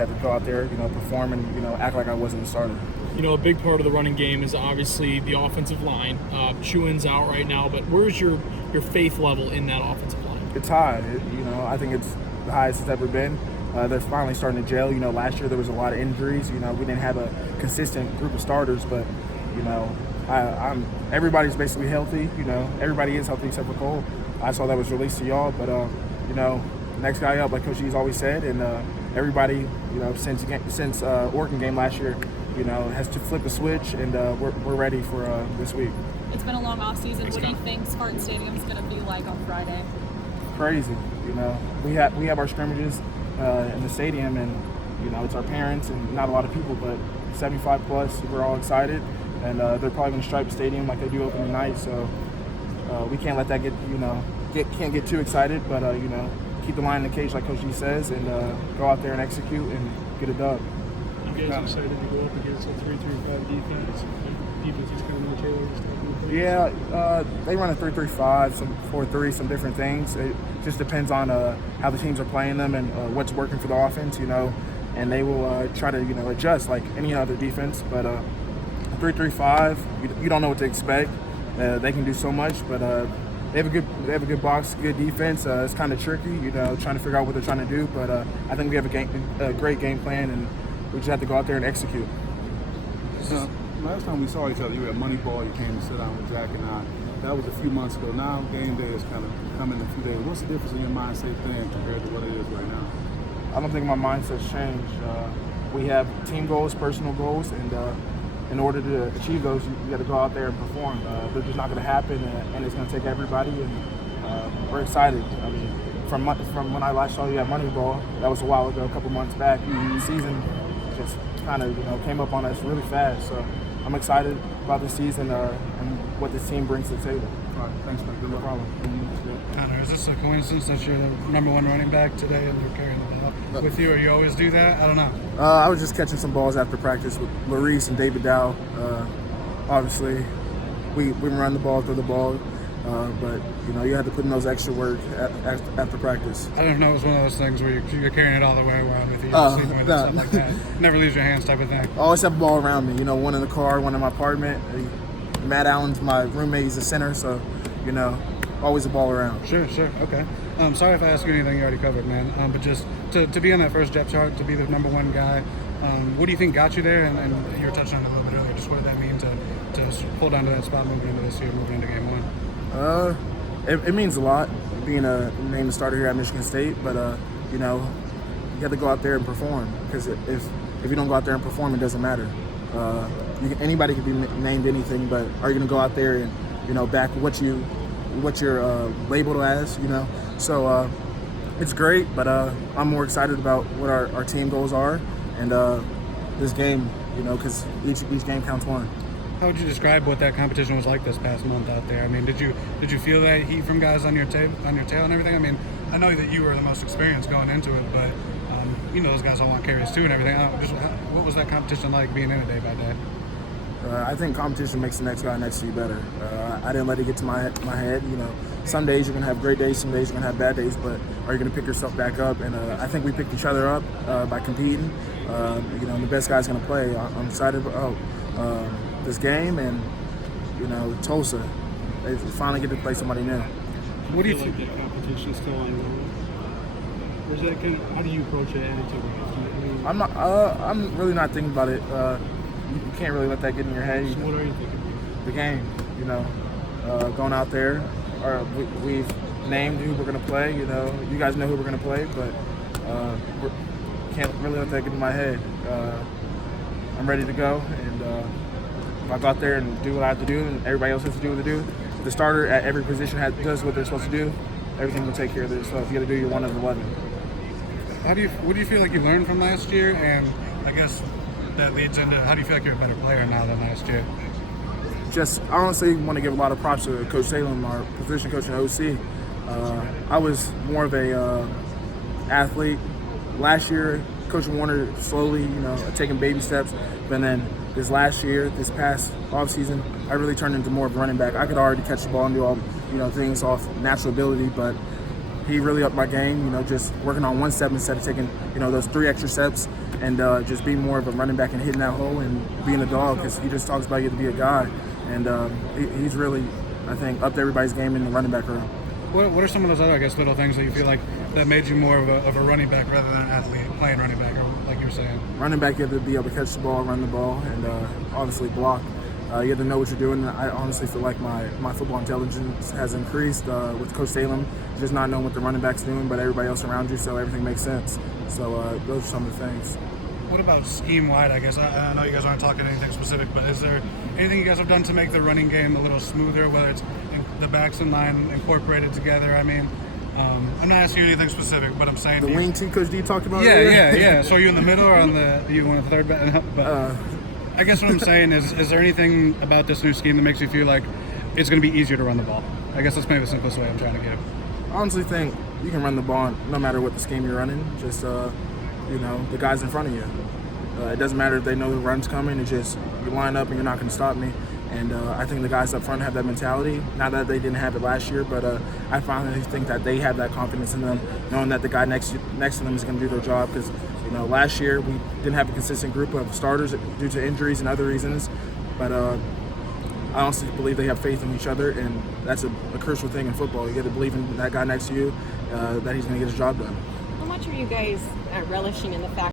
had to go out there, perform and, act like I wasn't a starter. A big part of the running game is obviously the offensive line. Chewin's out right now, but where's your faith level in that offensive line? It's high. I think it's the highest it's ever been. They're finally starting to gel. Last year there was a lot of injuries. We didn't have a consistent group of starters, but, everybody's basically healthy. Everybody is healthy except for Cole. I saw that was released to y'all, but, next guy up, like Coach G's always said, and everybody, since Oregon game last year, has to flip the switch, and we're ready for this week. It's been a long off season. What do you think Spartan Stadium is going to be like on Friday? Crazy. We have our scrimmages in the stadium, and it's our parents and not a lot of people, but 75 plus. We're all excited, and they're probably going to stripe the stadium like they do opening night. So we can't let that can't get too excited, but keep the line in the cage like Coach G says, and go out there and execute and get a dub. You guys excited to go up against a 3-3-5 defense? Defense is kind of more tailored. Yeah, they run a 3-3-5, some 4-3, some different things. It just depends on how the teams are playing them and what's working for the offense, and they will try to, adjust like any other defense. But 3-3-5, you don't know what to expect. They can do so much, but they have a good box, good defense. It's kind of tricky, trying to figure out what they're trying to do. But I think we have a great game plan, and we just have to go out there and execute. Last time we saw each other, you were at Moneyball. You came to sit down with Jack and I. That was a few months ago. Now game day is kind of coming in a few days. What's the difference in your mindset then compared to what it is right now? I don't think my mindset's changed. We have team goals, personal goals, and in order to achieve those, you got to go out there and perform. They're just not going to happen, and it's going to take everybody. And we're excited. I mean, from when I last saw you at Moneyball, that was a while ago, a couple months back. The season just kind of came up on us really fast. So I'm excited about this season and what this team brings to the table. All right, thanks, man. Good luck. No problem. Connor, is this a coincidence that you're the number one running back today and you're carrying the ball with you, or you always do that? I don't know. I was just catching some balls after practice with Maurice and David Dow. Obviously, we run the ball, throw the ball, but you have to put in those extra work after practice. I don't know if it was one of those things where you're carrying it all the way around with you, sleeping with it, stuff like that. Never leaves your hands type of thing. I always have a ball around me. One in the car, one in my apartment. Matt Allen's my roommate. He's a center, so always a ball around. Sure, okay. Sorry if I ask you anything you already covered, man. But just to be on that first depth chart, to be the number one guy, what do you think got you there? And you were touching on it a little bit earlier. Just what did that mean to hold on to that spot moving into this year, moving into game one? It means a lot being named a starter here at Michigan State. But you have to go out there and perform, because if you don't go out there and perform, it doesn't matter. Anybody can be named anything, but are you going to go out there and back what you're labeled as? So it's great, but I'm more excited about what our team goals are and this game, because each game counts one. How would you describe what that competition was like this past month out there? I mean, did you feel that heat from guys on your tail and everything? I mean, I know that you were the most experienced going into it, but those guys all want carries too and everything. What was that competition like being in it day by day? I think competition makes the next guy next to you better. I didn't let it get to my head. Some days you're going to have great days, some days you're going to have bad days, but are you going to pick yourself back up? And I think we picked each other up by competing. And the best guy's going to play. I'm excited about this game, and Tulsa. They finally get to play somebody new. What do you think? That competition still ongoing? Or is that how do you approach it attitude? I'm really not thinking about it. You can't really let that get in your head. So what are you thinking? The game, going out there. We've named who we're going to play. You guys know who we're going to play, but can't really let that get in my head. I'm ready to go, and if I go out there and do what I have to do, and everybody else has to do what they do, the starter at every position does what they're supposed to do. Everything will take care of itself. You got to do your 1 of 11. What do you feel like you learned from last year, and I guess that leads into how do you feel like you're a better player now than last year? I honestly want to give a lot of props to Coach Salem, our position coach and OC. I was more of a athlete. Last year, Coach Warner slowly, taking baby steps. But then this past offseason, I really turned into more of a running back. I could already catch the ball and do all, things off natural ability, but he really upped my game. You know, just working on one step instead of taking those 3 extra steps, and just being more of a running back and hitting that hole and being a dog, because he just talks about you to be a guy, and he's really, I think, upped everybody's game in the running back room. What are some of those other, I guess, little things that you feel like that made you more of a running back rather than an athlete playing running back, or like you were saying? Running back, you have to be able to catch the ball, run the ball, and obviously block. You have to know what you're doing. I honestly feel like my football intelligence has increased with Coach Salem, just not knowing what the running back's doing, but everybody else around you, so everything makes sense. So those are some of the things. What about scheme-wide, I guess? I know you guys aren't talking anything specific, but is there anything you guys have done to make the running game a little smoother, whether it's the backs and line incorporated together? I mean, I'm not asking you anything specific, but I'm saying... The wing tee, Coach D talked about Yeah. So are you in the middle or are you one of the third back? But I guess what I'm saying is there anything about this new scheme that makes you feel like it's going to be easier to run the ball? I guess that's maybe the simplest way I'm trying to get it. I honestly think you can run the ball no matter what the scheme you're running. Just, the guys in front of you. It doesn't matter if they know the run's coming. It's just you line up and you're not going to stop me. And I think the guys up front have that mentality. Not that they didn't have it last year, but I finally think that they have that confidence in them, knowing that the guy next to them is going to do their job. Because last year we didn't have a consistent group of starters due to injuries and other reasons. But I honestly believe they have faith in each other, and that's a crucial thing in football. You got to believe in that guy next to you, that he's going to get his job done. How much are you guys relishing in the fact